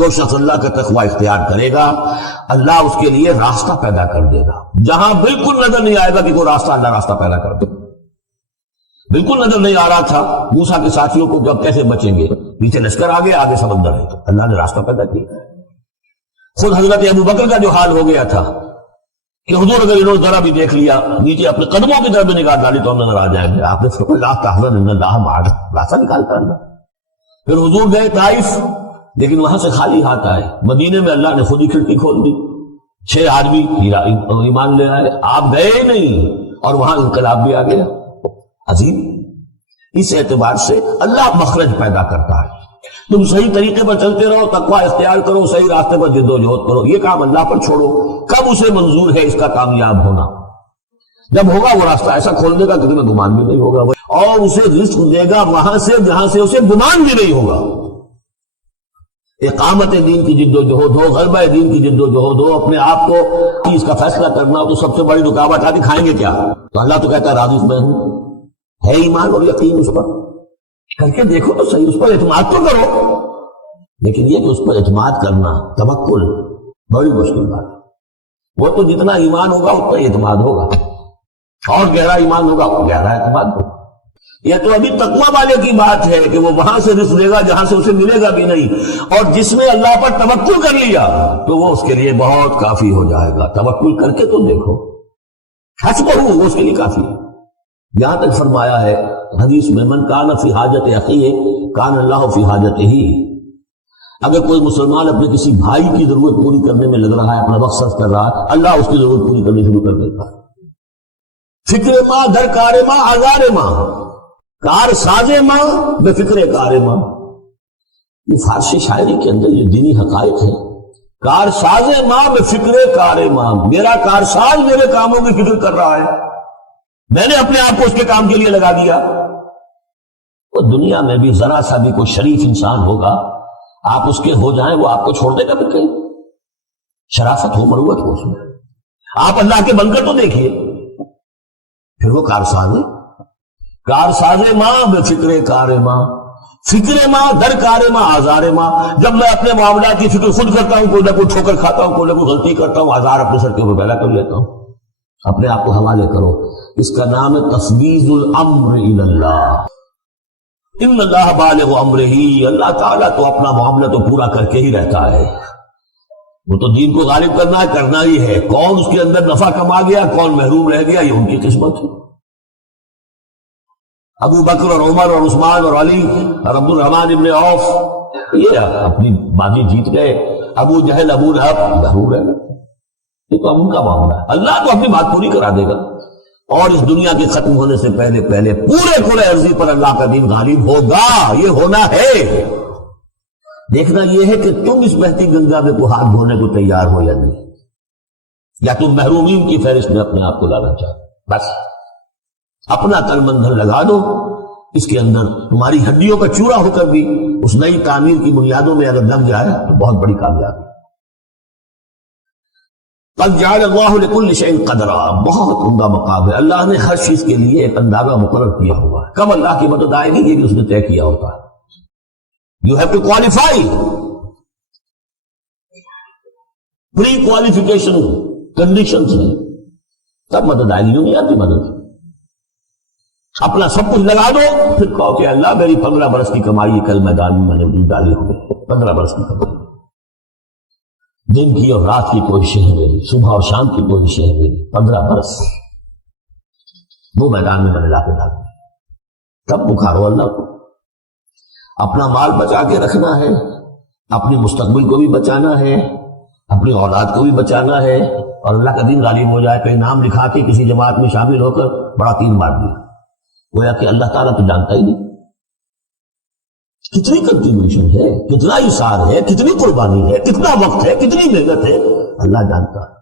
جو شخص اللہ کا تقوی اختیار کرے گا اللہ اس کے لیے راستہ پیدا کر دے گا، جہاں بالکل نظر نہیں آئے گا کہ کوئی راستہ، اللہ راستہ پیدا کر دے۔ بالکل نظر نہیں آ رہا تھا موسیٰ کے ساتھیوں کو جب کیسے بچیں گے، پیچھے لشکر آگے، آگے سمندر ہے، اللہ نے راستہ پیدا کیا۔ خود حضرت ابو بکر کا جو حال ہو گیا تھا کہ حضور اگر انہوں نے ذرا بھی دیکھ لیا نیچے اپنے قدموں کی طرف بھی نگاہ ڈالی تو ہم نظر آ جائیں گے، آپ نے فرمایا لا تحزن ان اللہ معنا، راستہ نکالتا اللہ۔ پھر حضور گئے طائف، لیکن وہاں سے خالی ہاتھ آئے، مدینے میں اللہ نے خود ہی کھڑکی کھول دی، 6 آدمی ایمان لے آئے، آپ گئے ہی نہیں اور وہاں انقلاب بھی آ گیا۔ عظیم، اس اعتبار سے اللہ مخرج پیدا کرتا ہے۔ تم صحیح طریقے پر چلتے رہو، تقوی اختیار کرو، صحیح راستے پر جد و جہد کرو، یہ کام اللہ پر چھوڑو۔ کب اسے منظور ہے اس کا کامیاب ہونا؟ جب ہوگا وہ راستہ ایسا کھول دے گا کہ تمہیں گمان بھی نہیں ہوگا، اور اسے رزق دے گا وہاں سے جہاں سے اسے گمان بھی نہیں ہوگا۔ اقامت دین کی جد و جہد ہو، غلبہ دین کی جد و جہد ہو، اپنے آپ کو اس کا فیصلہ کرنا ہو تو سب سے بڑی رکاوٹ آتی کھائیں گے کیا؟ تو اللہ تو کہتا ہے راضی میں ہوں، ہے ایمان اور یقین اس پر، کر کے دیکھو تو صحیح، اس پر اعتماد تو کرو۔ لیکن یہ کہ اس پر اعتماد کرنا، توکل، بڑی مشکل بات ہے۔ وہ تو جتنا ایمان ہوگا اتنا ہی اعتماد ہوگا، اور گہرا ایمان ہوگا وہ گہرا اعتماد ہوگا۔ یہ تو ابھی تقویٰ والے کی بات ہے کہ وہ وہاں سے رزق لے گا جہاں سے اسے ملے گا بھی نہیں، اور جس نے اللہ پر توکل کر لیا تو وہ اس کے لیے بہت کافی ہو جائے گا۔ توکل کر کے تو دیکھو، حسبہ وہ اس کے لیے کافی ہے۔ یہاں تک فرمایا ہے حدیث میں من کان فی حاجت اخیہ کان اللہ فی حاجتہ، اگر کوئی مسلمان اپنے کسی بھائی کی ضرورت پوری کرنے میں لگ رہا ہے، اپنا وقت صرف کر رہا ہے، اللہ اس کی ضرورت پوری کرنے شروع کر دیتا ہے۔ فکر ماں در کار ماں آزار ماں، کار ساز ماں بے فکر کار ماں، یہ فارسی شاعری کے اندر یہ دینی حقائق ہے۔ کار ساز ماں بے فکر کار ماں، میرا کار ساز میرے کاموں کی فکر کر رہا ہے، میں نے اپنے آپ کو اس کے کام کے لیے لگا دیا۔ وہ دنیا میں بھی ذرا سا بھی کوئی شریف انسان ہوگا، آپ اس کے ہو جائیں وہ آپ کو چھوڑ دے گا پھر کہیں؟ شرافت ہو، مروت ہو اس میں۔ آپ اللہ کے بن کر تو دیکھیے، پھر وہ کارساز ہے۔ کارساز ماں بے فکر کار ماں، فکر ماں در کار ماں آزار ماں، جب میں اپنے معاملات کی فکر خود کرتا ہوں، کوئی نہ کوئی ٹھوکر کھاتا ہوں، کوئی نہ کوئی غلطی کرتا ہوں، آزار اپنے سر کے اوپر پیدا کر لیتا ہوں۔ اپنے آپ کو حوالے کرو، اس کا نام ہے تفویض الامر الی اللہ۔ ان اللہ بالغ امرہ، اللہ تعالیٰ تو اپنا معاملہ تو پورا کر کے ہی رہتا ہے، وہ تو دین کو غالب کرنا ہے، کرنا ہی ہے۔ کون اس کے اندر نفع کما گیا، کون محروم رہ گیا، یہ ان کی قسمت ہے۔ ابو بکر اور عمر اور عثمان اور علی اور عبد الرحمن ابن عوف یہ اپنی بازی جیت گئے، ابو جہل ابو لہب محروم رہ گئے، یہ تو ان کا معاملہ ہے۔ اللہ تو اپنی بات پوری کرا دے گا، اور اس دنیا کے ختم ہونے سے پہلے پہلے پورے کھلے عرضی پر اللہ کا دین غالب ہوگا، یہ ہونا ہے۔ دیکھنا یہ ہے کہ تم اس بہتی گنگا میں کو ہاتھ دھونے کو تیار ہو یا نہیں، یا تم محرومین کی فہرست میں اپنے آپ کو لانا چاہتے۔ بس اپنا تن من دھن لگا دو اس کے اندر، تمہاری ہڈیوں کا چورا ہو کر بھی اس نئی تعمیر کی بنیادوں میں اگر لگ جائے تو بہت بڑی کامیابی۔ قد جعل اللہ لکل شیء قدرا، بہت عمدہ مقام ہے، اللہ نے ہر چیز کے لیے ایک اندازہ مقرر کیا ہوا ہے۔ کب اللہ کی مدد آئے گی یہ بھی اس نے طے کیا ہوتا ہے۔ You have to qualify, pre qualification conditions ہیں، تب مدد آئے گی، یوں نہیں آتی مدد۔ اپنا سب کچھ لگا دو، پھر کہو کہ اللہ میری 15 برس کی کمائی کل میدان میں نے ڈالی ہوئی، 15 برس کی کمائی، دن کی اور رات کی کوششیں ہیں میری، صبح اور شام کی کوششیں ہیں میری، 15 برس وہ میدان میں نے لا کے ڈال دیا۔ تب پکارو اللہ کو۔ اپنا مال بچا کے رکھنا ہے، اپنی مستقبل کو بھی بچانا ہے، اپنی اولاد کو بھی بچانا ہے، اور اللہ کا دین غالب ہو جائے، کہیں نام لکھا کے کسی جماعت میں شامل ہو کر بڑا تین مار دیا، گویا کہ اللہ تعالیٰ تو جانتا ہی نہیں کتنی کنٹریبیوشن ہے، کتنا اثار ہے، کتنی قربانی ہے، کتنا وقت ہے، کتنی محنت ہے، اللہ جانتا ہے۔